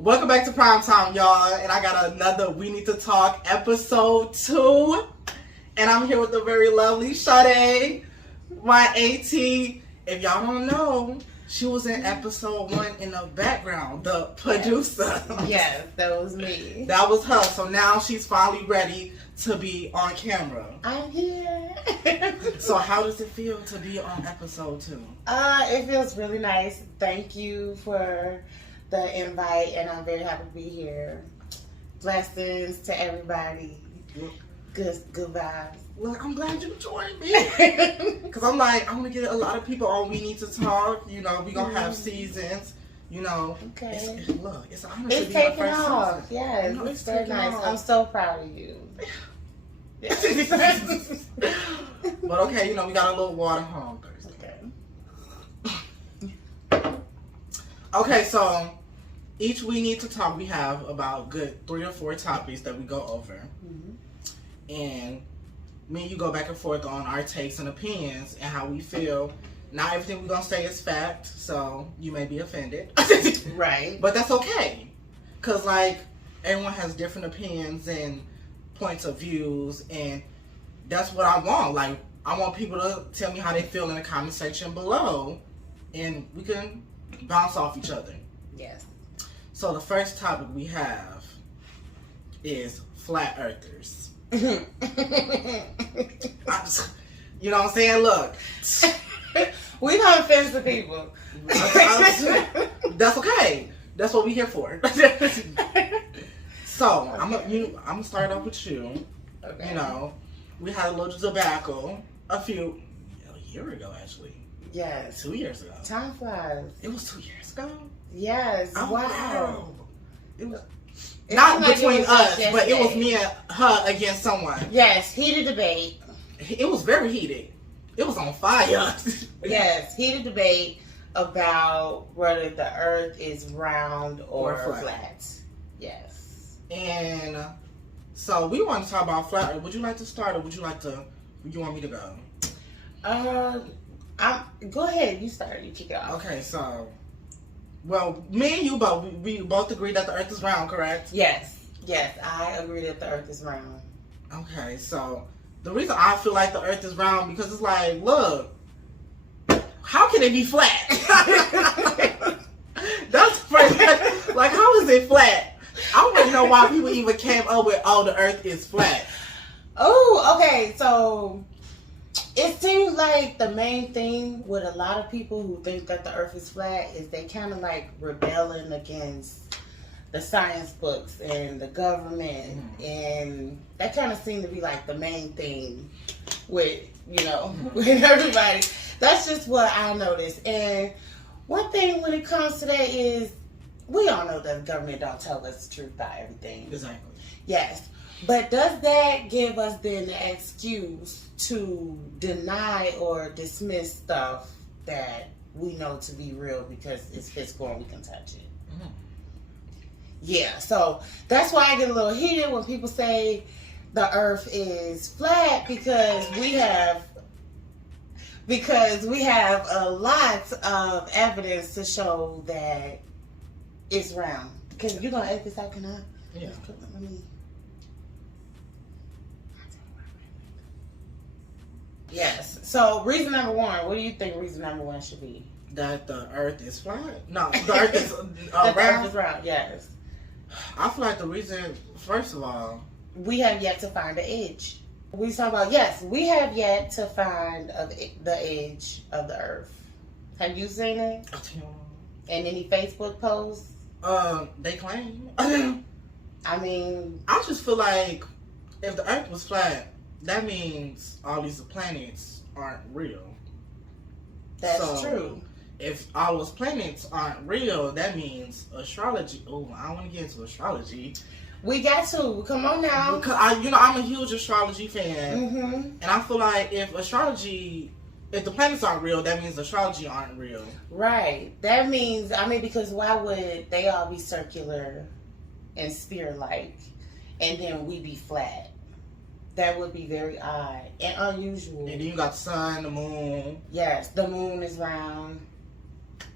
Welcome back to Prime Time, y'all. And I got another We Need to Talk episode 2. And I'm here with the very lovely Sade, my AT. If y'all don't know, she was in episode 1 in the background, the producer. Yes, that was me. That was her. So now she's finally ready to be on camera. I'm here. So how does it feel to be on episode 2? It feels really nice. Thank you for the invite, and I'm very happy to be here. Blessings to everybody. Good vibes. Look, I'm glad you joined me. Because I'm like, I want to get a lot of people on We Need to Talk. You know, we're going to have seasons. You know, okay. It's an honor it's to be taking the first off. season. Yes, No, it's very nice. off. I'm so proud of you. But okay, you know, we got a little water home Thursday. Okay. Okay, so each We Need to Talk, we have about good 3 or 4 topics that we go over. Mm-hmm. And me and you go back and forth on our takes and opinions and how we feel. Not everything we're going to say is fact, so you may be offended. Right. But that's okay. Because, like, everyone has different opinions and points of views, and that's what I want. Like, I want people to tell me how they feel in the comment section below, and we can bounce off each other. Yes. So the first topic we have is flat earthers. You know what I'm saying? Look. We don't offend the people. That's okay. That's what we here for. So, okay. I'm gonna start off with you. Okay. You know, we had a little debacle a year ago, actually. Yes. 2 years ago. Time flies. It was 2 years ago? Yes. Oh, wow. It was It not like between us, yesterday. but it was me and her against someone. Yes, heated debate. It was very heated. It was on fire. Yes, heated debate about whether the earth is round or flat. Yes. And so we want to talk about flat earth. Would you like to start, or would you want me to go? Go ahead. You start. You kick it off. Okay, so, well, me and you we both agree that the earth is round, correct? Yes. Yes, I agree that the earth is round. Okay, so the reason I feel like the earth is round, because it's like, look, how can it be flat? That's first. Like, how is it flat? I don't even know why people even came up with, oh, the earth is flat. Oh, okay. So it seems like the main thing with a lot of people who think that the earth is flat is they kind of like rebelling against the science books and the government. And that kind of seemed to be like the main thing with, with everybody. That's just what I noticed. And one thing when it comes to that is, we all know that the government don't tell us the truth about everything. Exactly. Yes. But does that give us then the excuse to deny or dismiss stuff that we know to be real because it's physical and we can touch it? Mm-hmm. Yeah, so that's why I get a little heated when people say the earth is flat because we have a lot of evidence to show that it's round. Because you're going to edit this out, can I? Yeah. Let me. Yes. So, reason number 1, what do you think reason number 1 should be? That the earth is flat? No, the earth is The round. earth is round, yes. I feel like the reason, first of all, we have yet to find the edge. We talk about, yes, we have yet to find the edge of the earth. Have you seen it? In any Facebook posts? They claim. I mean, I just feel like if the earth was flat, that means all these planets aren't real. that's true. If all those planets aren't real, that means astrology. Oh, I don't want to get into astrology. We got to. Come on now. Because I'm a huge astrology fan. Mm-hmm. And I feel like if the planets aren't real, that means astrology aren't real. Right. That means, because why would they all be circular and spear-like and then we be flat? That would be very odd and unusual. And then you got the sun, the moon. Yes, the moon is round.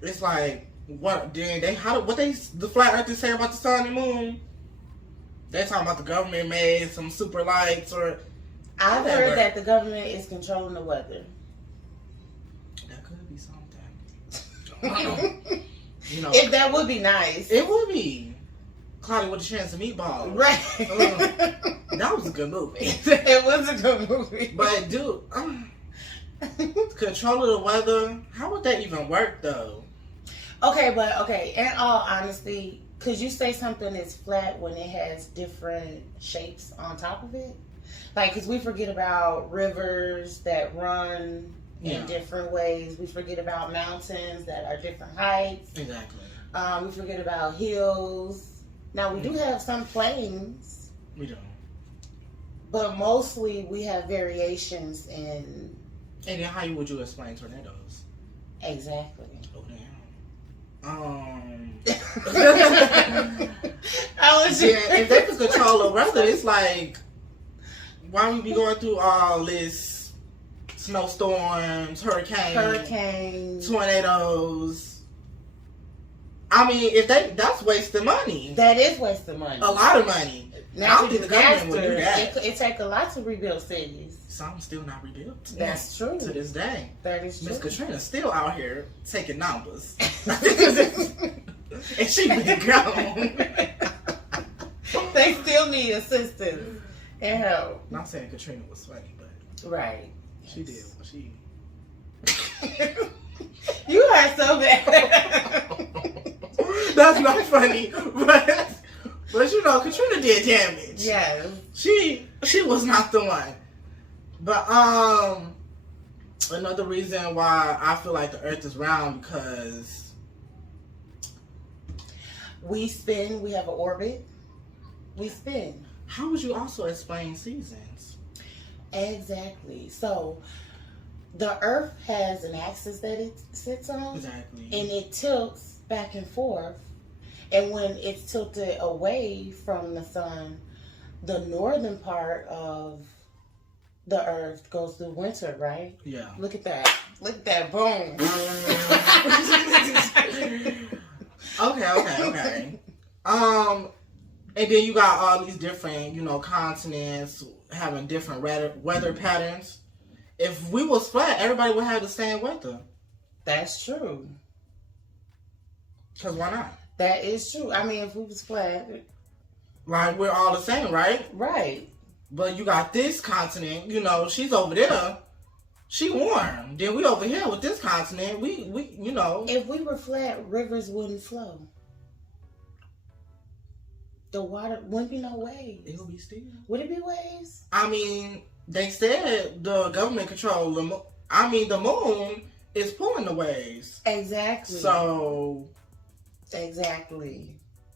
It's like, What then? The flat earthers say about the sun and moon? They talking about the government made some super lights or. I've whatever. heard that the government is controlling the weather. That could be something. You know, if that would be nice. It would be. Cloudy with a Chance of Meatballs. Right. That was a good movie. It was a good movie. But dude, control of the weather. How would that even work though? Okay. In all honesty, could you say something is flat when it has different shapes on top of it? Like, because we forget about rivers that run in different ways. We forget about mountains that are different heights. Exactly. We forget about hills. Now, we do have some plains. We don't. But mostly we have variations in... And then how would you explain tornadoes? Exactly. Oh, damn. If they could control the weather, it's like, why would we be going through all this snowstorms, hurricanes, tornadoes? I mean, that's wasting money. That is wasting money. A lot of money. I don't think the government would do that. It takes a lot to rebuild cities. Some still not rebuilt. That's true. To this day. That is true. Miss Katrina's still out here taking numbers. And she been gone. They still need assistance and help. Not saying Katrina was funny, but right. She did. She. You are so bad. That's not funny, but you know, Katrina did damage. Yes. She was not the one. But another reason why I feel like the Earth is round because we spin. We have an orbit. We spin. How would you also explain seasons? Exactly. So the Earth has an axis that it sits on. Exactly. And it tilts back and forth. And when it's tilted away from the sun, the northern part of the Earth goes through winter, right? Yeah. Look at that. Look at that. Boom. Okay. And then you got all these different, continents having different weather patterns. If we was flat, everybody would have the same weather. That's true. Because why not? That is true. I mean, if we was flat. Like, we're all the same, right? Right. But you got this continent, she's over there. She warm. Then we over here with this continent. We. If we were flat, rivers wouldn't flow. The water wouldn't be no waves. It would be still. Would it be waves? I mean, they said the government control the moon. I mean, the moon is pulling the waves. Exactly. So. Exactly.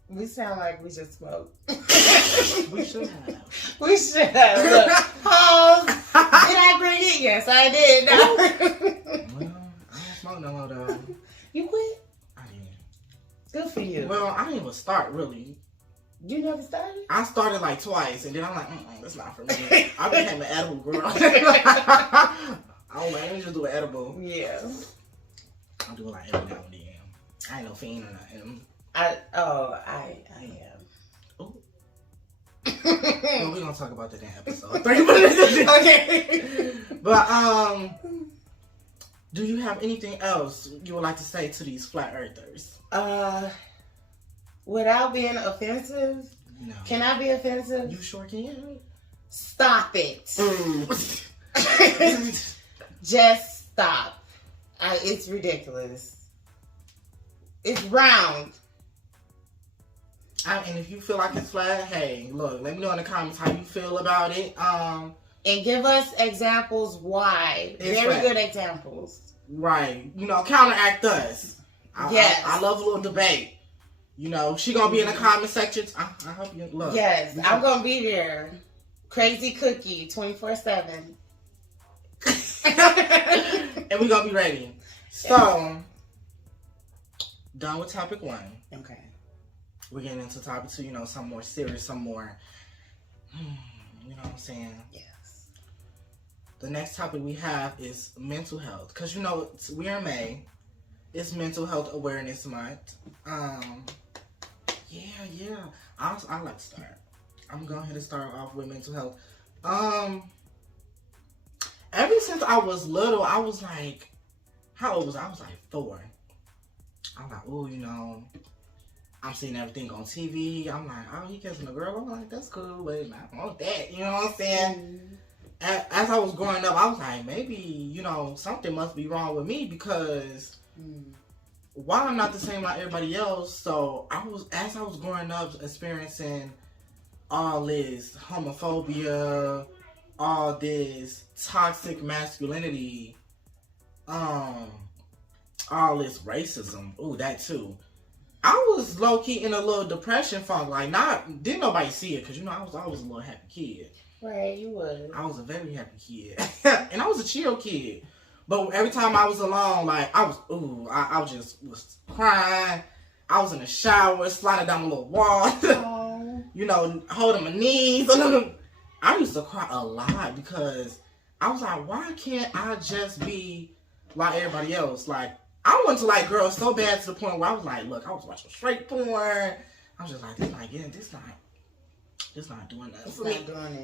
We sound like we just smoked. We should have. We should have. Look, pause. Did I bring it? Yes, I did. Well, I don't smoke no more though. You quit? I did. Good for you. Well, I didn't even start really. You never started? I started like twice, and then I'm like, that's not for me. I became an edible girl. I don't like, let me just do an edible. Yeah. I'll do it like every now and then. I ain't no fiend or nothing. I am. Oh. Well, we're gonna talk about that in episode 3. Okay. But do you have anything else you would like to say to these flat earthers? Without being offensive? No. Can I be offensive? You sure can. Stop it. Just stop. It's ridiculous. It's round. And if you feel like it's flat, hey, look, let me know in the comments how you feel about it. And give us examples why. Very good examples. Right. Counteract us. Yes. I love a little debate. She gonna be in the comment section. I hope you look. Yes, I'm gonna be there. Crazy Cookie, 24/7. And we gonna be ready. So, done with topic 1. Okay. We're getting into topic 2, some more serious, some more, you know what I'm saying? Yes. The next topic we have is mental health. Because, we're in May. it's Mental Health Awareness Month. Yeah. I like to start. I'm going ahead and start off with mental health. Ever since I was little, I was like, how old was I? I was like 4. I'm like, oh, I'm seeing everything on TV. I'm like, oh, he kissing a girl. I'm like, that's cool, but I don't want that. You know what I'm saying? As I was growing up, I was like, maybe, something must be wrong with me because while I'm not the same like everybody else, so as I was growing up experiencing all this homophobia, all this toxic masculinity, all this racism, that too. I was low key in a little depression funk. Like, didn't nobody see it because I was always a little happy kid. Right, you was. I was a very happy kid, and I was a chill kid. But every time I was alone, like I was crying. I was in the shower, sliding down the little wall, holding my knees. I used to cry a lot because I was like, why can't I just be like everybody else? Like, I wanted to like girls so bad to the point where I was like, look, I was watching straight porn. I was just like, this not doing nothing for me.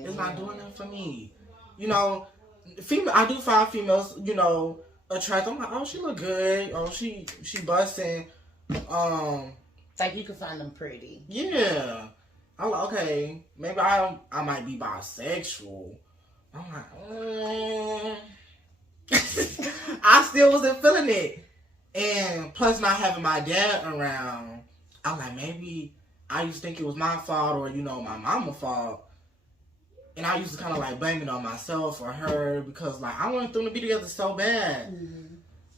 It's not doing nothing for me. I do find females, attractive. I'm like, oh, she look good. Oh, she busting. Like you can find them pretty. Yeah. I'm like, okay, maybe I might be bisexual. I'm like, I still wasn't feeling it. And plus not having my dad around, I'm like, maybe I used to think it was my fault or, my mama's fault. And I used to kind of like blame it on myself or her because like I wanted them to be together so bad. Mm-hmm.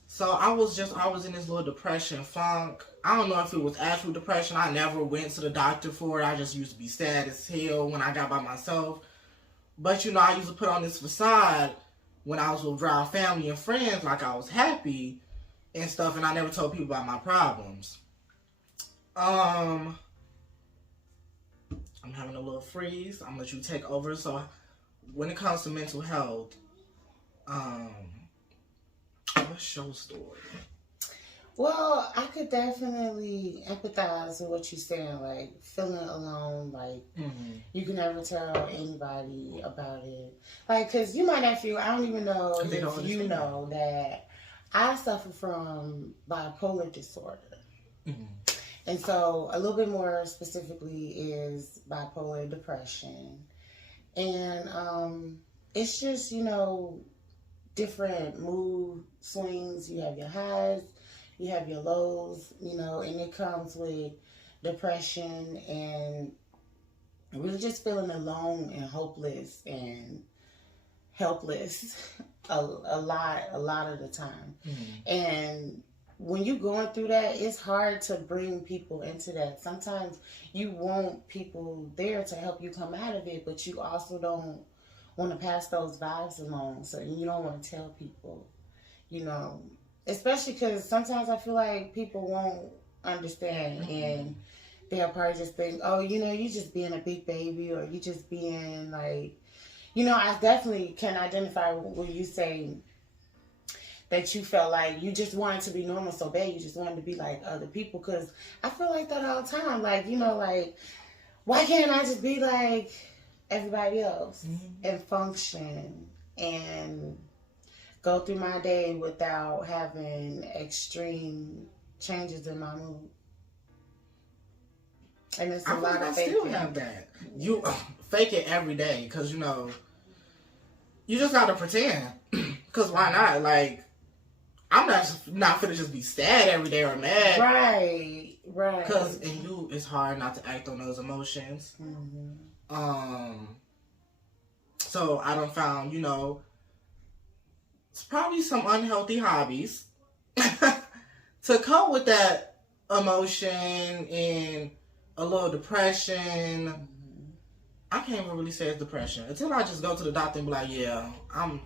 So I was in this little depression funk. I don't know if it was actual depression. I never went to the doctor for it. I just used to be sad as hell when I got by myself. But I used to put on this facade when I was with dry family and friends like I was happy and stuff, and I never told people about my problems. I'm having a little freeze. I'm gonna let you take over. So when it comes to mental health, what's your story? Well, I could definitely empathize with what you're saying, like feeling alone, like you can never tell anybody about it. Like, cause you might not feel, I don't even know if you know that I suffer from bipolar disorder. Mm-hmm. And so a little bit more specifically is bipolar depression. And it's just, different mood swings. You have your highs, you have your lows, and it comes with depression and really just feeling alone and hopeless and helpless a lot of the time. Mm-hmm. And when you're going through that, it's hard to bring people into that. Sometimes you want people there to help you come out of it, but you also don't want to pass those vibes along. So you don't want to tell people, especially because sometimes I feel like people won't understand and they'll probably just think, oh, you just being a big baby or you just being like, I definitely can identify when you say that you felt like you just wanted to be normal so bad, you just wanted to be like other people, because I feel like that all the time. Like, like, why can't I just be like everybody else and function and go through my day without having extreme changes in my mood? And it's a lot of faking. I still have that. You fake it every day because, you just got to pretend. Because why not? Like, I'm not finna just be sad every day or mad. Right. Because it's hard not to act on those emotions. Mm-hmm. So I done found, it's probably some unhealthy hobbies to cope with that emotion and a little depression. Mm-hmm. I can't even really say it's depression until I just go to the doctor and be like, yeah, I'm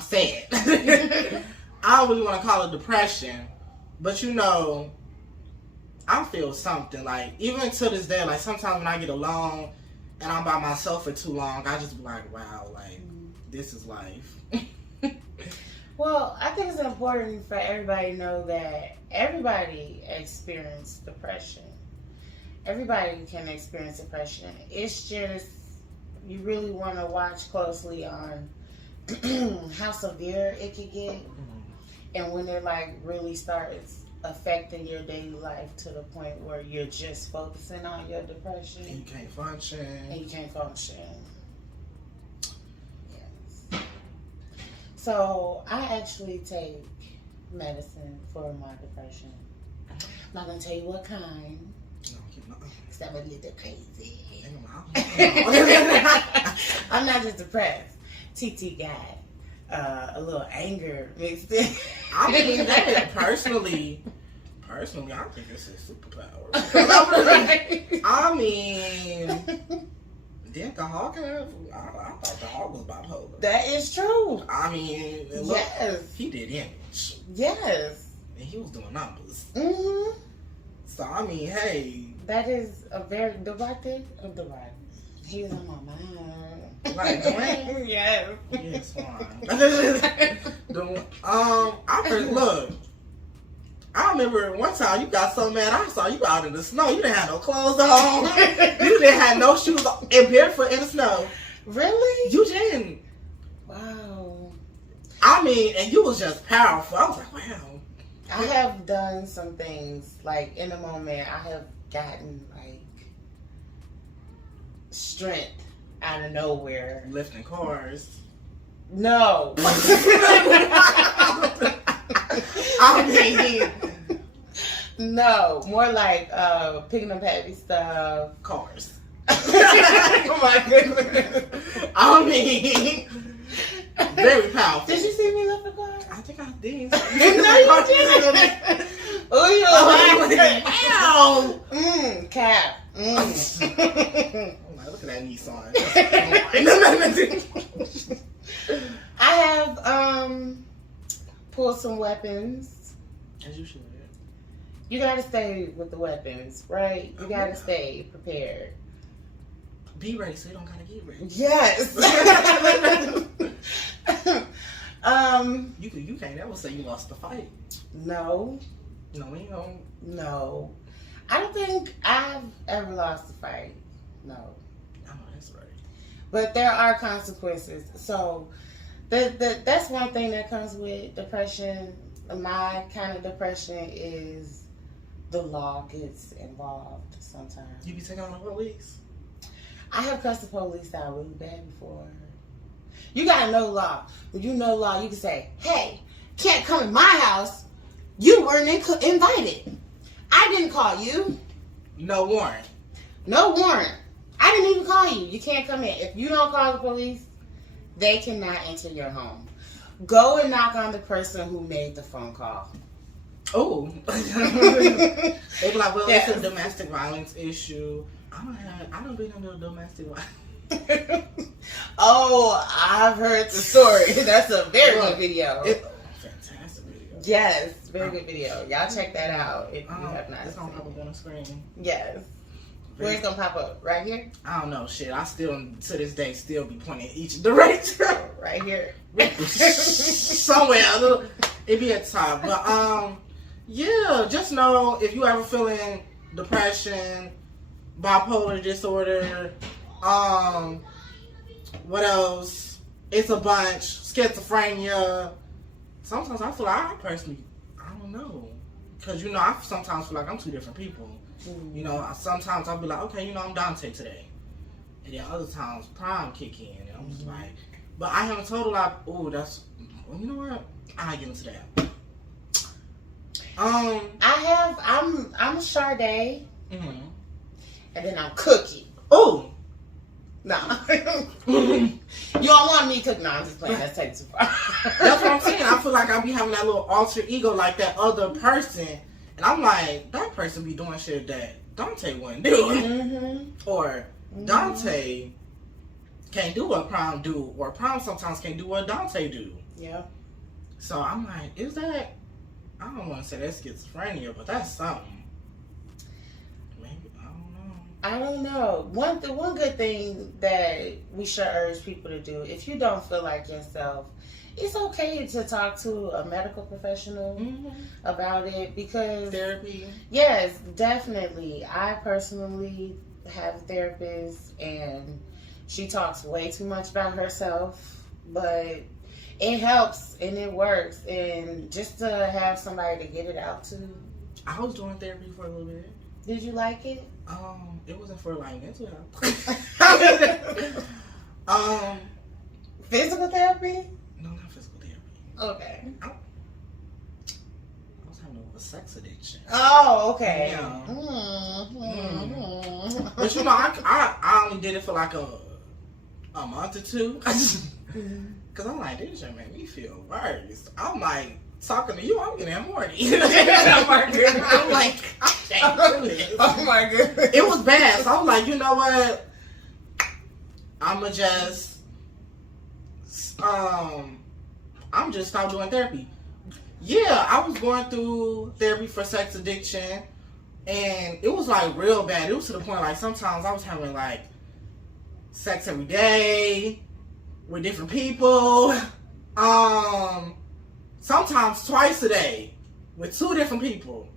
sad. I don't really want to call it depression, but I feel something. Like, even to this day, like sometimes when I get alone and I'm by myself for too long, I just be like, wow, like this is life. Well, I think it's important for everybody to know that everybody experiences depression. Everybody can experience depression. It's just you really want to watch closely on how severe it could get, and when it like really starts affecting your daily life to the point where you're just focusing on your depression And you can't function. Yes. So I actually take medicine for my depression. I'm not gonna tell you what kind. No. Cause I'm a little crazy. No. I'm not just depressed. TT got a little anger mixed in. I mean, that personally, I think it's a superpower. I mean, the alcohol I thought the hog was bipolar. That is true. I mean, Yes. he did image. Yes. And he was doing numbers. Mm-hmm. So, I mean, hey. That is a very, the right thing of the right. He was on my mind. Like, Dwayne? Yes. Yes, fine. Look. I remember one time you got so mad. I saw you out in the snow. You didn't have no clothes on. You didn't have no shoes on, and barefoot in the snow. Really? You didn't. Wow. I mean, and you was just powerful. I was like, wow. I have done some things like in the moment. I have gotten like strength out of nowhere. Lifting cars. No. I mean, no. More like picking up heavy stuff. cars. Oh my goodness. I mean, very powerful. Did you see me lift a car? I think I did. No, you didn't. Oh, you like wow. Cap. I'm like, look at that Nissan. I have pulled some weapons. As you should. You gotta stay with the weapons, right? You gotta stay prepared. Be ready so you don't gotta get ready. Yes. You can't ever say you lost the fight. No. No, you don't. No. I don't think I've ever lost a fight. No. I know that's right. But there are consequences. So that's one thing that comes with depression. My kind of depression is the law gets involved sometimes. You be taking on the police? I have cussed the police out really bad before. You gotta know law. When you know law, you can say, hey, can't come in my house. You weren't invited. I didn't call you. No warrant. No warrant. I didn't even call you. You can't come in. If you don't call the police, they cannot enter your home. Go and knock on the person who made the phone call. Oh. They be like, well, Yes. it's a domestic violence issue. I don't been into domestic violence. Oh, I've heard the story. That's a very good video. Fantastic video. Yes, very good video. Y'all check that out if you have not It's gonna pop seen up on the screen. Yes. Where's it gonna pop up? Right here? I don't know, shit. I still, to this day, still be pointing each direction. Right here. Somewhere. It be at the top. But, yeah, just know if you ever feeling depression, bipolar disorder, what else? It's a bunch. Schizophrenia. Sometimes I feel like I don't know. Because, I sometimes feel like I'm two different people. Mm-hmm. Sometimes I'll be like, okay, I'm Dante today. And then other times, Prime kick in. And I'm just like, but I haven't told a lot, you know what? I'll get into that. I'm Sade, Mm-hmm. and then I'm Cookie. Oh! Nah. You don't want me to cook? No, I'm just playing. That's taking too far. That's what I'm saying. I feel like I be having that little alter ego like that other person. And I'm like, that person be doing shit that Dante wouldn't do. Mm-hmm. Or Dante can't do what Prime do. Or Prime sometimes can't do what Dante do. Yeah. So I'm like, is that, I don't want to say that's schizophrenia, but that's something. Maybe, I don't know. The one good thing that we should urge people to do, if you don't feel like yourself, it's okay to talk to a medical professional about it because therapy. Yes, definitely. I personally have a therapist, and she talks way too much about herself, but it helps and it works, and just to have somebody to get it out to. I was doing therapy for a little bit. Did you like it? It wasn't for like mental health. Physical therapy? No, not physical therapy. Okay. I was having a sex addiction. Oh, okay. Yeah. Mm-hmm. But you know, I only did it for like a month or two. Cause I'm like, this shit made me feel worse. I'm like, talking to you, I'm getting horny. I'm like, I can't do this. Oh my goodness. It was bad. So I was like, you know what? I'ma just stop doing therapy. Yeah, I was going through therapy for sex addiction, and it was like real bad. It was to the point like sometimes I was having like sex every day with different people. Sometimes twice a day with 2 different people.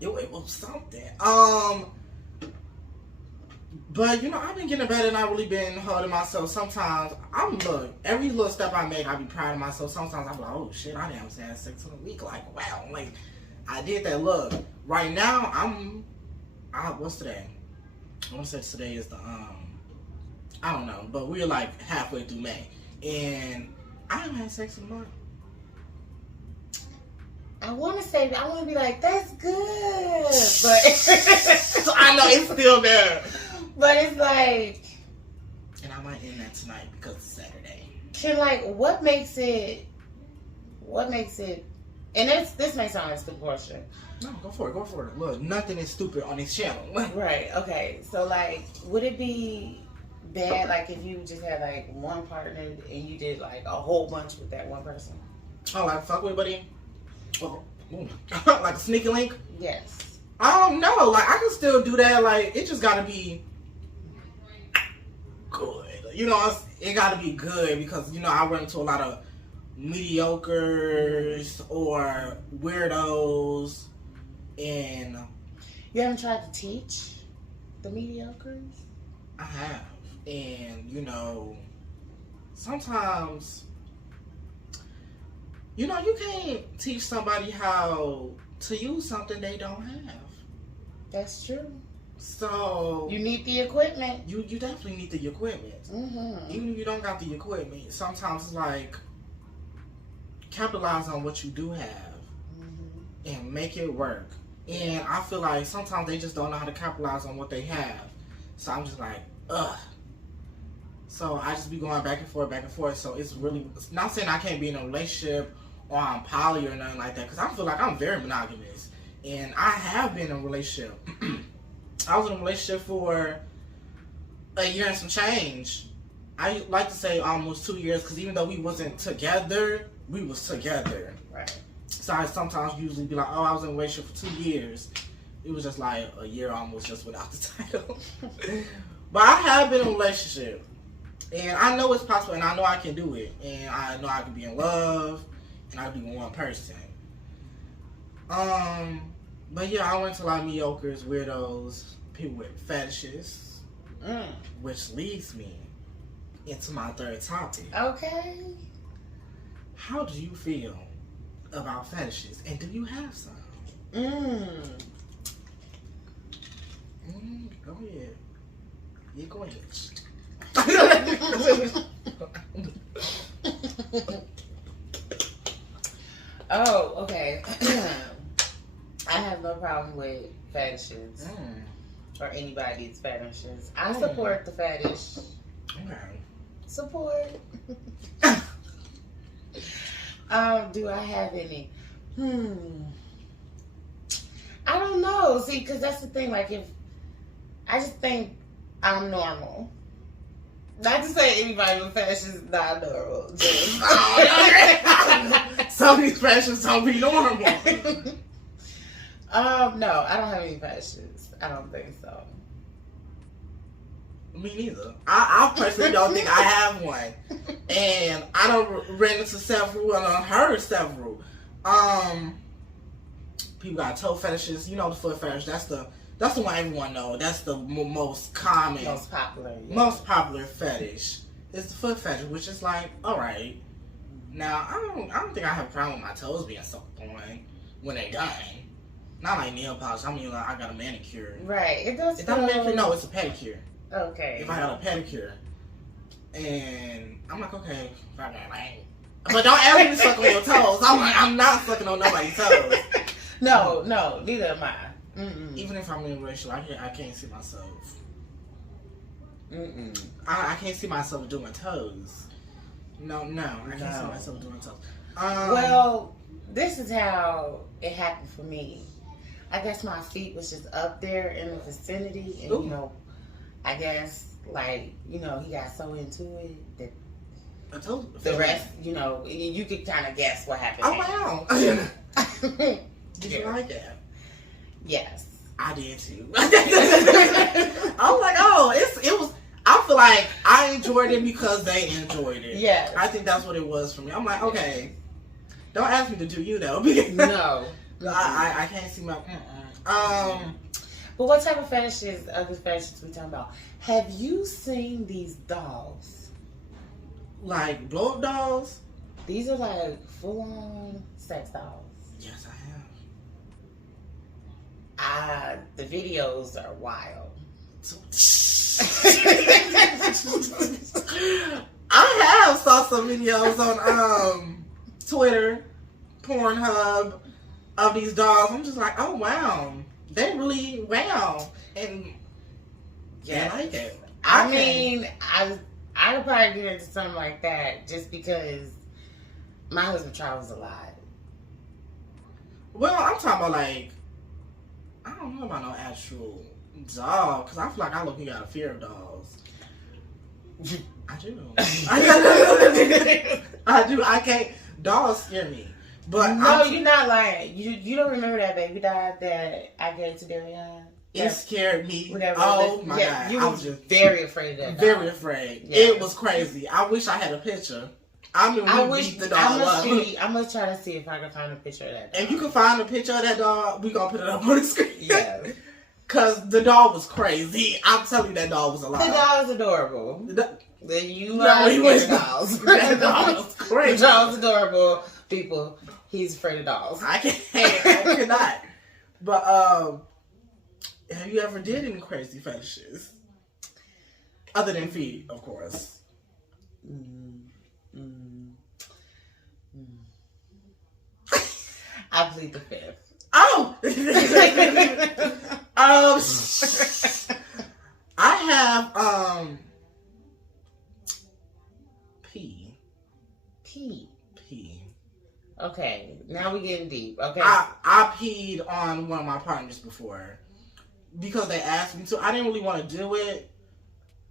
It was something. But you know, I've been getting better and I've really been holding myself. Sometimes every little step I make, I be proud of myself. Sometimes I'm like, oh shit, I didn't have sex in a week. Like, wow, like I did that. Look, right now what's today? I want to say today is the I don't know, but we're like halfway through May, and I haven't had sex in a month. I want to be like, that's good, but So I know it's still there. But it's like, and I might end that tonight because it's Saturday. What makes it, and this may sound like a stupid question. No, go for it. Look, nothing is stupid on this channel. Right, okay. So like, would it be bad like if you just had like one partner and you did like a whole bunch with that one person? Oh, like fuck with buddy? Oh, like a sneaky link? Yes. I don't know. Like I can still do that. Like it just gotta be good. You know, it gotta be good because you know I run into a lot of mediocres or weirdos, and you haven't tried to teach the mediocres? I have, and you know, sometimes. You know, you can't teach somebody how to use something they don't have. That's true. So you need the equipment. You definitely need the equipment. Mm-hmm. Even if you don't got the equipment, sometimes it's like capitalize on what you do have and make it work. And I feel like sometimes they just don't know how to capitalize on what they have. So I'm just like, ugh. So I just be going back and forth. So it's not saying I can't be in a relationship or I'm poly or nothing like that, because I feel like I'm very monogamous. And I have been in a relationship. I was in a relationship for a year and some change. I like to say almost 2 years, because even though we wasn't together, we was together. Right. So I sometimes usually be like, oh, I was in a relationship for 2 years. It was just like a year almost just without the title. But I have been in a relationship. And I know it's possible, and I know I can do it. And I know I can be in love, and I can be with one person. But yeah, I went to a lot of mediocres, weirdos, people with fetishes, which leads me into my third topic. Okay. How do you feel about fetishes, and do you have some? Go ahead. Yeah, go ahead. Oh, okay. I have no problem with fetishes or anybody's fetishes. I support the fetish. Okay. Support. Do I have any? I don't know. See, because that's the thing. Like, if I just think I'm normal. Not to say anybody with fetishes is not normal. Some of these fetishes don't be normal. No, I don't have any fetishes. I don't think so. Me neither. I personally don't think I have one. And I don't ran into several and I heard several. People got toe fetishes. You know the foot fetish. That's the one everyone knows. That's the most common, most popular fetish. It's the foot fetish, which is like, all right. Now I don't think I have a problem with my toes being sucked on when they done. Not like nail polish. I mean, like I got a manicure. Right. It does. It's not a manicure. No, it's a pedicure. Okay. If I got a pedicure, and I'm like, okay, but don't ever be suck on your toes. I'm like, I'm not sucking on nobody's toes. No, neither am I. Even if I'm in a relationship, I can't see myself. I can't see myself doing toes. No, I can't see myself doing toes. Well, this is how it happened for me. I guess my feet was just up there in the vicinity, and you know, I guess like he got so into it that the rest, you could kind of guess what happened. Oh wow! Did you like that? Yes, I did too. I was like, oh, it was. I feel like I enjoyed it because they enjoyed it. Yeah, I think that's what it was for me. I'm like, okay, don't ask me to do you though. No. I can't see my. But what type of fetishes? Other fetishes we talking about? Have you seen these dolls? Like blow up dolls? These are like full on sex dolls. Yes, I have. The videos are wild. I have saw some videos on Twitter, Pornhub, of these dolls. I'm just like, oh wow, they really and yeah, I like it. I mean, I would probably get into something like that just because my husband travels a lot. Well, I'm talking about like, I don't know about no actual doll because I feel like I got a fear of dolls. I do. I do. I can't. Dolls scare me. But no, you're not lying. You don't remember that baby doll that I gave to Darian? It scared me. Oh my God. You was just very afraid of that doll. Very afraid. Yeah. It was crazy. I wish I had a picture. I beat the doll up. I'm going to try to see if I can find a picture of that doll. If you can find a picture of that doll, we're going to put it up on the screen. Yeah. Because the doll was crazy. I'm telling you, that doll was alive. The doll was adorable. You are afraid of dolls. That doll was crazy. The doll was adorable. People, he's afraid of dolls. I cannot. But have you ever did any crazy fetishes? Other than feet, of course. I plead the fifth. Oh! I have pee. Okay, now we getting deep. Okay, I peed on one of my partners before because they asked me to. I didn't really want to do it,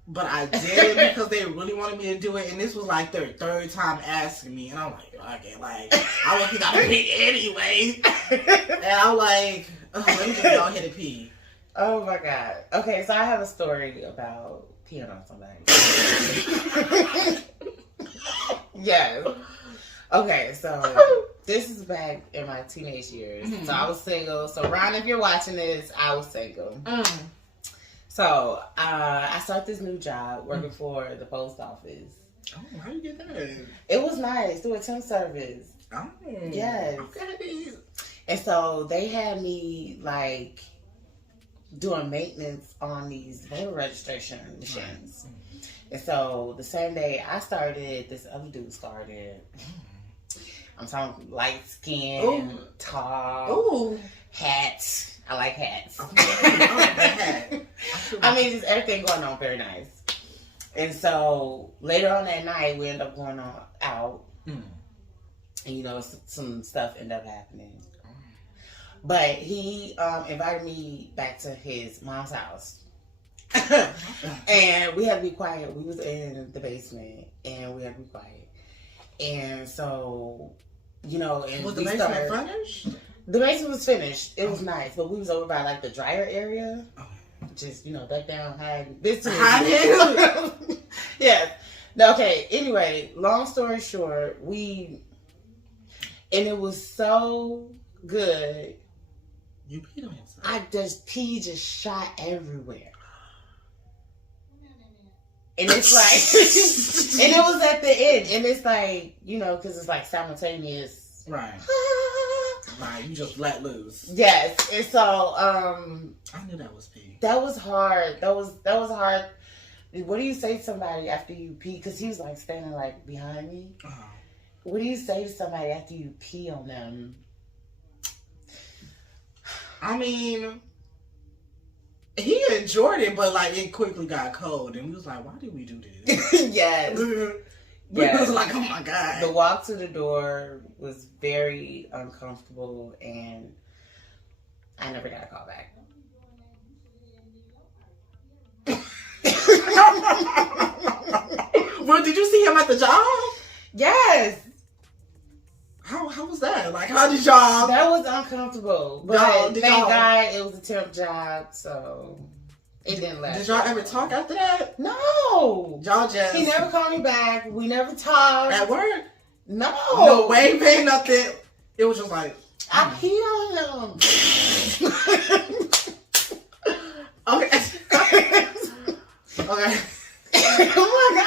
but I did because they really wanted me to do it. And this was like their third time asking me, and I'm like, okay, like I was gotta pee anyway. And I'm like, let me just go ahead and pee. Oh my God. Okay, so I have a story about peeing on somebody. Yes. Okay, so this is back in my teenage years. Mm-hmm. So I was single. So Ron, if you're watching this, I was single. So I started this new job working for the post office. Oh, how you get that? It was nice. Through a temp service. Oh. Yes. Okay. And so they had me like doing maintenance on these voter registration machines. Right. And so the same day I started, this other dude started. I'm talking light skin, tall, hat. I like hats. I mean, just everything going on very nice. And so later on that night, we ended up going out. And, some stuff ended up happening. But he invited me back to his mom's house. And we had to be quiet. We was in the basement, and we had to be quiet. And so, and was the basement finished? The basement was finished. It was nice, but we was over by like the dryer area. just, back down, hide this. Hide. Yes. Okay, anyway, long story short, and it was so good. You peed on yourself. Pee just shot everywhere. And it's like, and it was at the end, and it's like, because it's like simultaneous. Right. Right, you just let loose. Yes, and so, I knew that was pee. That was hard. That was hard. What do you say to somebody after you pee? Because he was like standing like behind me. Uh-huh. What do you say to somebody after you pee on them? I mean, he enjoyed it, but like it quickly got cold, and we was like, "Why did we do this?" Yes. We was like, "Oh my god!" The walk to the door was very uncomfortable, and I never got a call back. Well, did you see him at the job? Yes. How was that? Like, how did y'all? That was uncomfortable, but thank God it was a temp job, so it didn't last. Did y'all ever talk after that? No. Y'all just. He never called me back. We never talked. At work? No. No waving, nothing. It was just like. I peed on him. Okay. Okay. Oh my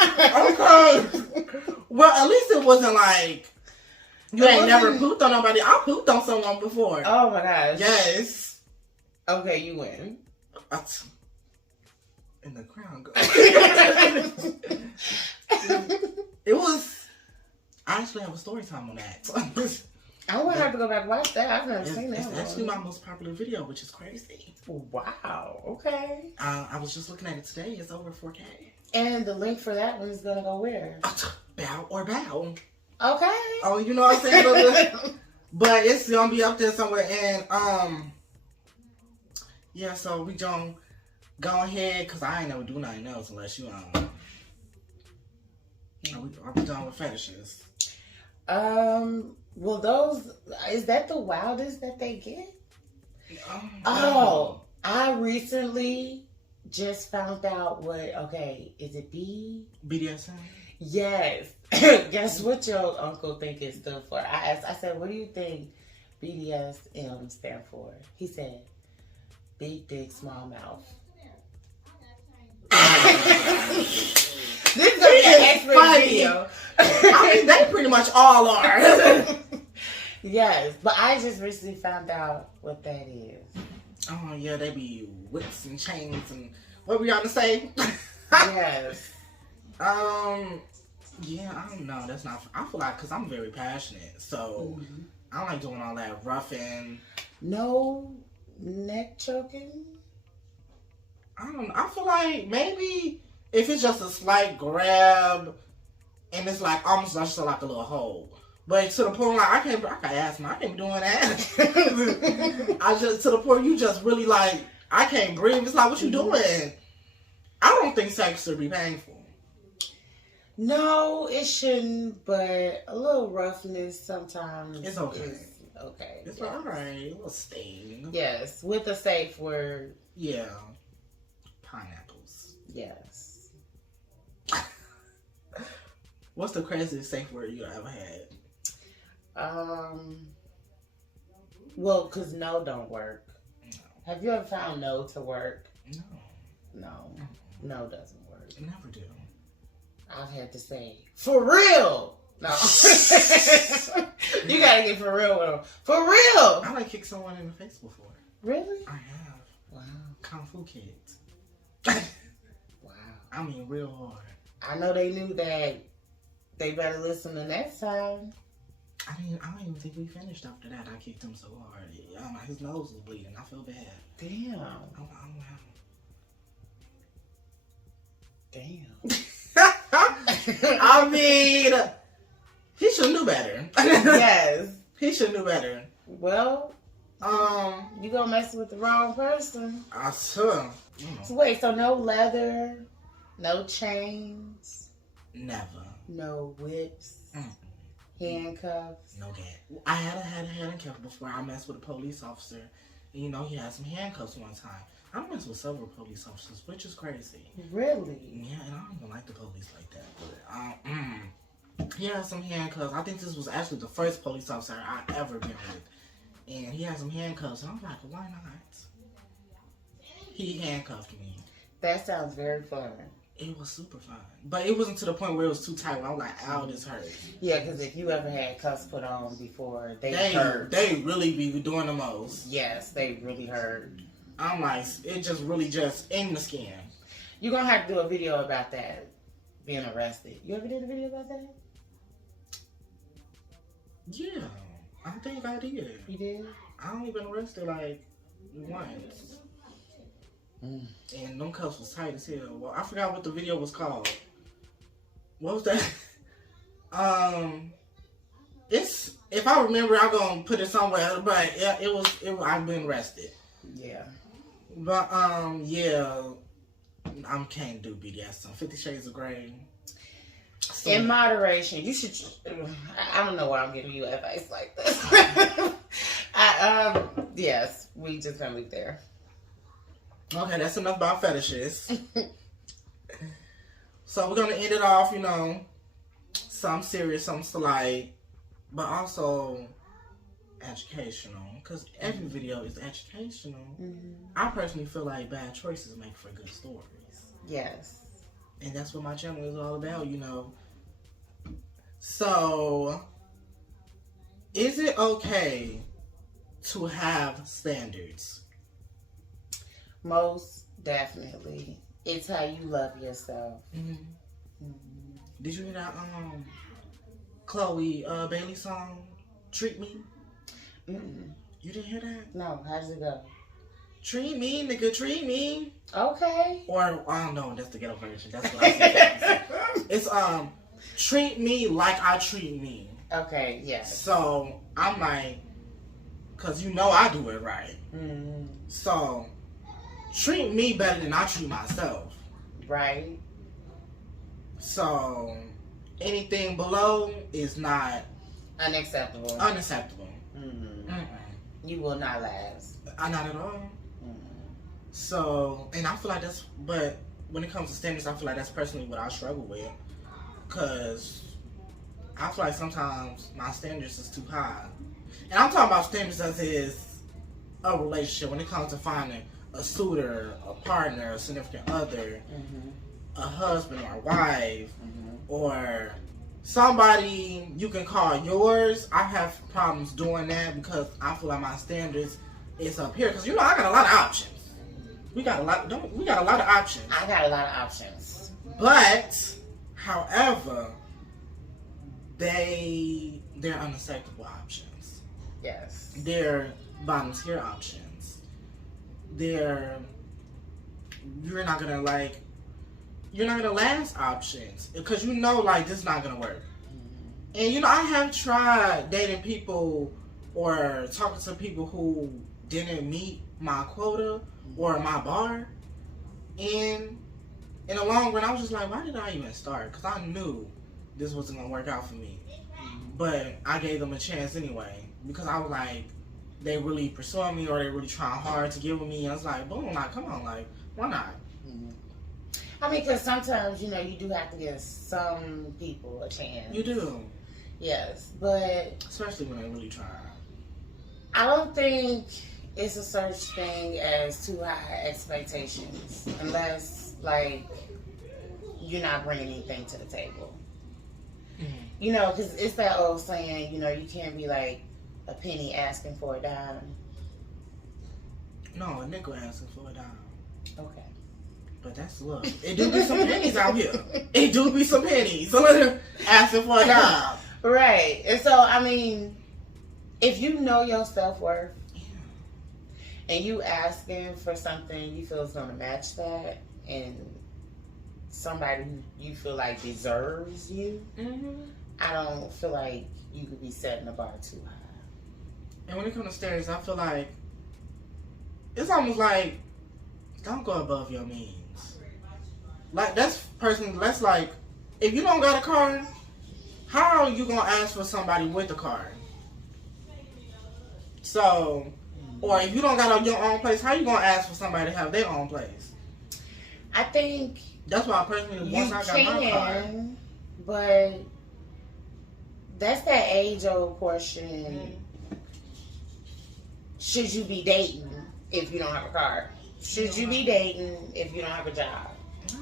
God. Okay. Well, at least it wasn't like you ain't never pooped on nobody. I pooped on someone before. Oh my gosh. Yes. Okay, you win. In the crown. It was. I actually have a story time on that. I would have to go back and watch that. I've never seen that. It's actually my most popular video, which is crazy. Wow. Okay. I was just looking at it today. It's over 4K. And the link for that one is gonna go where? Bow or bow. Okay. Oh, you know what I'm saying? But it's gonna be up there somewhere. And yeah. So we gonna go ahead because I ain't never do nothing else unless you Are we done with fetishes? Well, is that the wildest that they get? Oh, I recently just found out is it BDSM? Yes. Guess what your uncle think it stood for? I said, what do you think BDSM stand for? He said, big dick, small mouth. This is going to be an expert video. I mean, they pretty much all are. Yes, but I just recently found out what that is. Oh, yeah, they be whips and chains and what were y'all to say? Yes. Yeah, I don't know. That's not, I feel like, because I'm very passionate, so I don't like doing all that roughing. No neck choking? I don't know. I feel like maybe if it's just a slight grab and it's like almost just like a little hold. But to the point like I can't ask me, I can't be doing that. I just to the point you just really like I can't breathe. It's like what you doing? I don't think sex should be painful. No, it shouldn't, but a little roughness sometimes It's okay. is okay. It's alright. A little sting. Yes, with a safe word. Yeah. Pineapples. Yes. What's the craziest safe word you ever had? Well, because no don't work. No. Have you ever found no to work? No. No doesn't work. I never do. I've had to say, for real. No. You gotta get for real with them. For real. I like kicked someone in the face before. Really? I have. Wow. Kung Fu kids. Wow. I mean, real hard. I know they knew that they better listen the next time. I mean, I don't even think we finished after that. I kicked him so hard. His nose was bleeding. I feel bad. Damn. Oh, Damn. I mean, he should know better. Yes. He should know better. Well, you gonna mess with the wrong person. I sure. So wait, so no leather, no chains, Never. no whips, handcuffs. No that. I had a handcuff before I messed with a police officer. And, he had some handcuffs one time. I mess with several police officers, which is crazy. Really? Yeah, and I don't even like the police like that. But he had some handcuffs. I think this was actually the first police officer I ever been with, and he had some handcuffs. And I'm like, why not? He handcuffed me. That sounds very fun. It was super fun, but it wasn't to the point where it was too tight. Where I was like, "Ow, this hurts." Yeah, because if you ever had cuffs put on before, they hurt. They really be doing the most. Yes, they really hurt. I'm like, it just really just in the skin. You're gonna have to do a video about that, being arrested. You ever did a video about that? Yeah, I think I did. You did? I only been arrested like once. And them cuffs was tight as hell. Well, I forgot what the video was called. What was that? It's, if I remember, I'm gonna put it somewhere. But yeah, it was. I've been arrested. Yeah. But yeah, I can't do BDS. 50 Shades of Grey. So, in moderation, you should. I don't know why I'm giving you advice like this. Yes, we just gonna leave there. Okay, that's enough about fetishes. So we're gonna end it off, some serious, some slight, but also educational. Because every video is educational. Mm-hmm. I personally feel like bad choices make for good stories. Yes. And that's what my channel is all about, So, is it okay to have standards? Most definitely. It's how you love yourself. Mm-hmm. Mm-hmm. Did you hear that Chloe Bailey song, Treat Me? Mm-mm. You didn't hear that? No, how does it go? Treat me, nigga, treat me. Okay. Or, I don't know, that's the ghetto version. That's what I said. It's, treat me like I treat me. Okay, yes. So, I'm like, because I do it right. Mm-hmm. So, treat me better than I treat myself. Right. So, anything below is not unacceptable. Mm-hmm. You will not last. Not at all. So, and I feel like but when it comes to standards, I feel like that's personally what I struggle with. Because I feel like sometimes my standards is too high. And I'm talking about standards as is a relationship. When it comes to finding a suitor, a partner, a significant other, a husband or a wife, or somebody you can call yours. I have problems doing that because I feel like my standards is up here. Because I got a lot of options. We got a lot of options. I got a lot of options. But, however, they're unacceptable options. Yes. They're bottom tier options. You're not gonna last options because this is not gonna work. And I have tried dating people or talking to people who didn't meet my quota or my bar, and in the long run I was just like, why did I even start? Because I knew this wasn't gonna work out for me, but I gave them a chance anyway because I was like, they really pursuing me or they really trying hard to get with me. And I was like, boom, like, come on, like, why not? I mean, because sometimes, you do have to give some people a chance. You do. Yes, but... especially when they really try. I don't think it's a such thing as too high expectations. Unless, you're not bringing anything to the table. Because it's that old saying, you can't be like a penny asking for a dime. No, a nickel asking for a dime. Okay. But that's love. It do be some pennies out here. It do be some pennies. Someone asking for a dime. Right. And so, I mean, if you know your self-worth and you asking for something you feel is going to match that and somebody who you feel like deserves you, I don't feel like you could be setting the bar too high. And when it comes to standards, I feel like it's almost like, don't go above your means. That's like, if you don't got a car, how are you going to ask for somebody with a car? So, Or if you don't got your own place, how you gonna ask for somebody to have their own place? I think that's why personally, once I got my car, but that's that age-old question. Mm-hmm. Should you be dating if you don't have a car? Should you be dating if you don't have a job? No.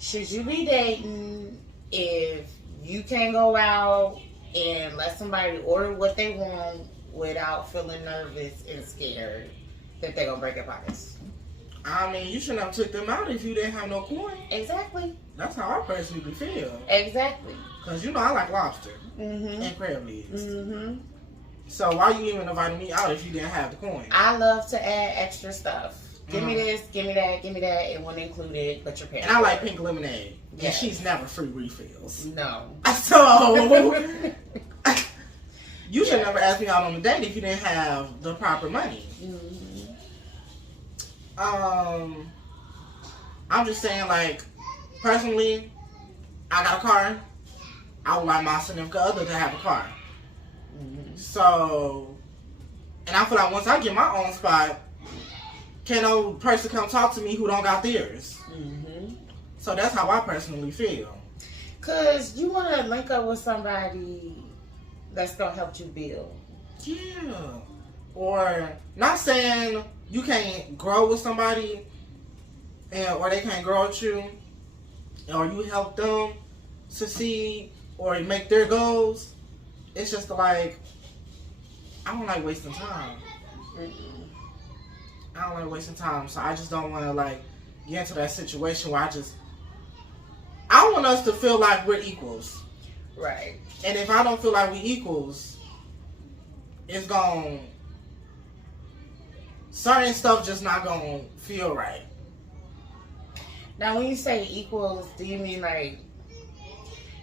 Should you be dating if you can't go out and let somebody order what they want without feeling nervous and scared that they're gonna break your pockets? I mean, you shouldn't have took them out if you didn't have no coin. Exactly. That's how I personally feel. Exactly. Because, I like lobster and crab legs. So why you even inviting me out if you didn't have the coin? I love to add extra stuff. Give me this, give me that, it won't include it, but you're paying. And I like pink lemonade. Yes. And she's never free refills. No. So you should never ask me out on a date if you didn't have the proper money. I'm just saying, like, personally, I got a car. I would like my significant other to have a car. So, and I feel like once I get my own spot, can no person come talk to me who don't got theirs. So that's how I personally feel. Cause you want to link up with somebody that's gonna help you build. Yeah. Or not saying you can't grow with somebody, or they can't grow with you, or you help them succeed or make their goals. It's just like, I don't like wasting time. I don't like wasting time, so I just don't want to like get into that situation where I want us to feel like we're equals. Right. And if I don't feel like we equals, it's certain stuff just not gonna feel right. Now, when you say equals, do you mean like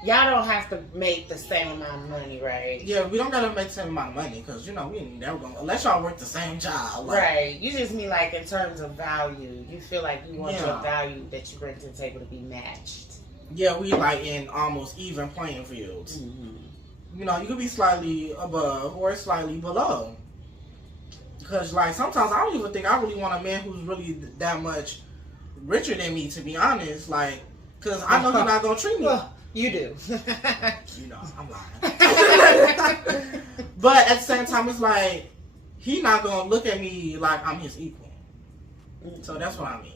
y'all don't have to make the same amount of money, right? Yeah, we don't gotta make the same amount of money because we ain't never gonna, unless y'all work the same job. Like, right. You just mean like in terms of value. You feel like you want your value that you bring to the table to be matched. Yeah, we like in almost even playing fields. You could be slightly above or slightly below. Because like sometimes I don't even think I really want a man who's really that much richer than me, to be honest. Like, because I know he's not gonna treat me. Well, you do. I'm lying. But at the same time, it's like he not gonna look at me like I'm his equal. So that's what I mean.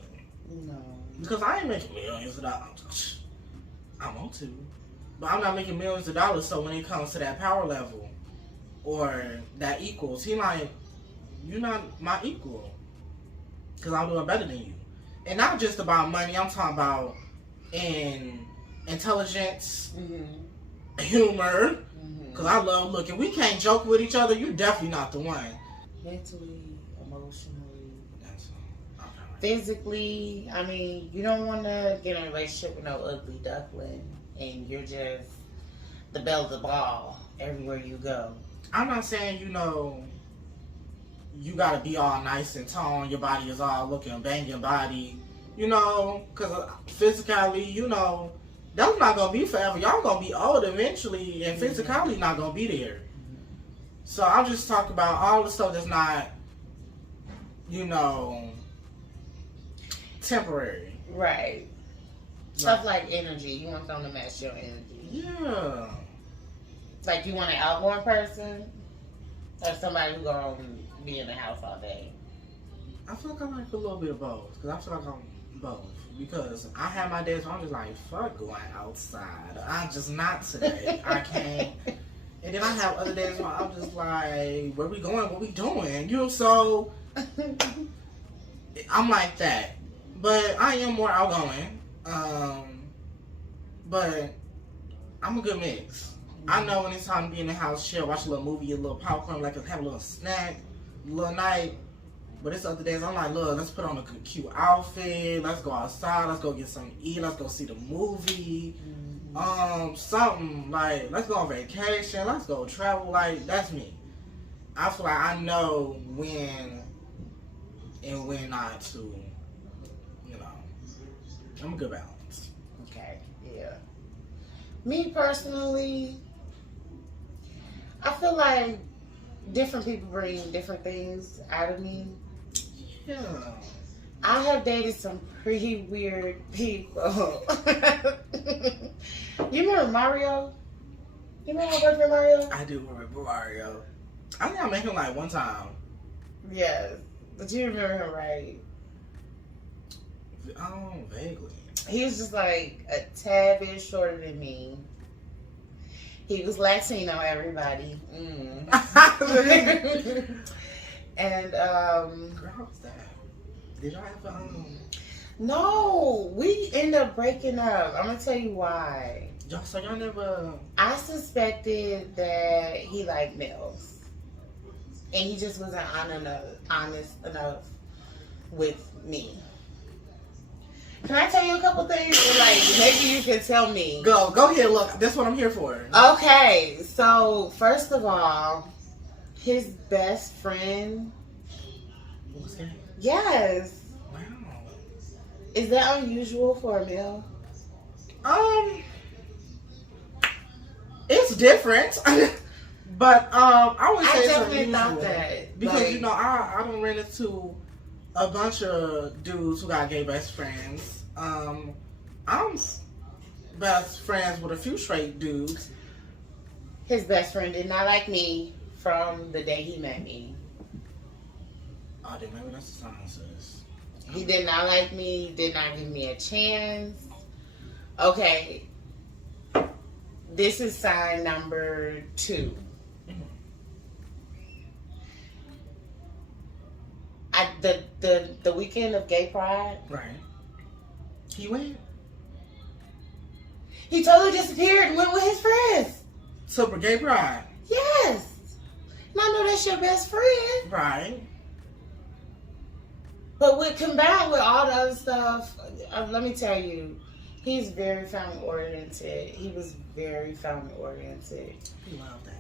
No. Because I ain't making millions of dollars. I want to, but I'm not making millions of dollars. So when it comes to that power level or that equals, he like, you're not my equal because I'm doing better than you. And not just about money. I'm talking about in intelligence, humor. Because I love looking. We can't joke with each other. You're definitely not the one. Mentally, emotionally, physically. I mean, you don't want to get in a relationship with no ugly duckling and you're just the belle of the ball everywhere you go. I'm not saying, you gotta be all nice and toned. Your body is all looking banging body. Because physically, that's not gonna be forever. Y'all gonna be old eventually, and physically not gonna be there. So I'm just talking about all the stuff that's not, temporary. Right. Stuff like energy. You want something to match your energy. Yeah. Like you want an outgoing person, or somebody who's gonna be in the house all day. I feel like I like a little bit of both, because I feel like I'm both. Because I have my days where I'm just like, fuck going outside. I'm just not today. I can't. And then I have other days where I'm just like, where we going? What we doing? So I'm like that. But I am more outgoing. But I'm a good mix. I know when it's time to be in the house, chill, watch a little movie, a little popcorn, like have a little snack, a little night. But it's other days I'm like, look, let's put on a cute outfit. Let's go outside. Let's go get something to eat. Let's go see the movie. Something like, let's go on vacation. Let's go travel. Like, that's me. I feel like I know when and when not to, I'm a good balance. Okay, yeah. Me personally, I feel like different people bring different things out of me. Yeah. I have dated some pretty weird people. You remember Mario? You remember my boyfriend Mario? I do remember Mario. I think I met him like one time. Yes. But you remember him, right? Vaguely. He was just like a tad bit shorter than me. He was Latino, everybody. And Girl, how was that? Did y'all have no, we ended up breaking up. I'm gonna tell you why. y'all never? I suspected that he liked males, and he just wasn't honest enough with me. Can I tell you a couple things? Or like maybe you can tell me. Go ahead. Look, that's what I'm here for. Okay, so first of all, his best friend. What's that? Yes. Wow. Is that unusual for a male? It's different, but I would say I it's definitely unusual thought that because like, I don't run into a bunch of dudes who got gay best friends. I'm best friends with a few straight dudes. his best friend did not like me from the day he met me. Oh, then maybe that's the sign, sis. He did not like me, did not give me a chance. Okay. This is sign number 2. The weekend of Gay Pride, Right. He went. he totally disappeared and went with his friends. Super gay pride. Yes. And I know that's your best friend. Right. But combined with all the other stuff, let me tell you, he's very family oriented. He was very family oriented. He loved that.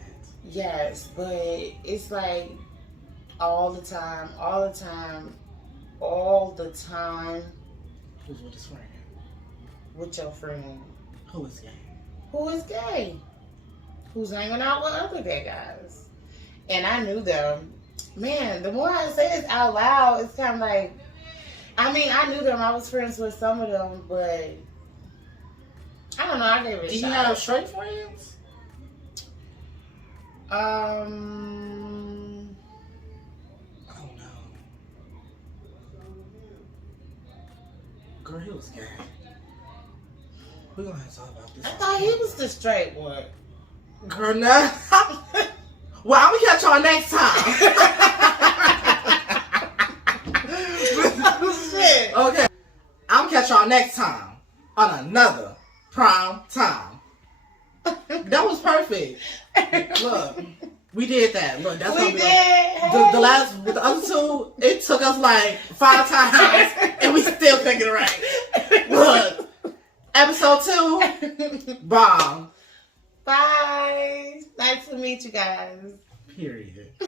Yes, but it's like all the time. Who's with his friend? With your friend Who is gay? who is gay, who's hanging out with other gay guys. And I knew them. Man, the more I say this out loud, it's kind of like, I mean, I knew them. I was friends with some of them, but I don't know. I gave it a Do shot. you have straight friends? Oh no. Girl, he was gay. We're gonna have to talk about this. I thought he was the straight one. Girl, no. Well, I'm gonna catch y'all next time. Shit. Okay. I'm gonna catch y'all next time on another prime time. That was perfect. Look, we did that. Look, that's We gonna be did. the last with the other two. It took us like 5 times, and we still couldn't get it right. Look, episode 2, bomb. Bye. Nice to meet you guys. Period.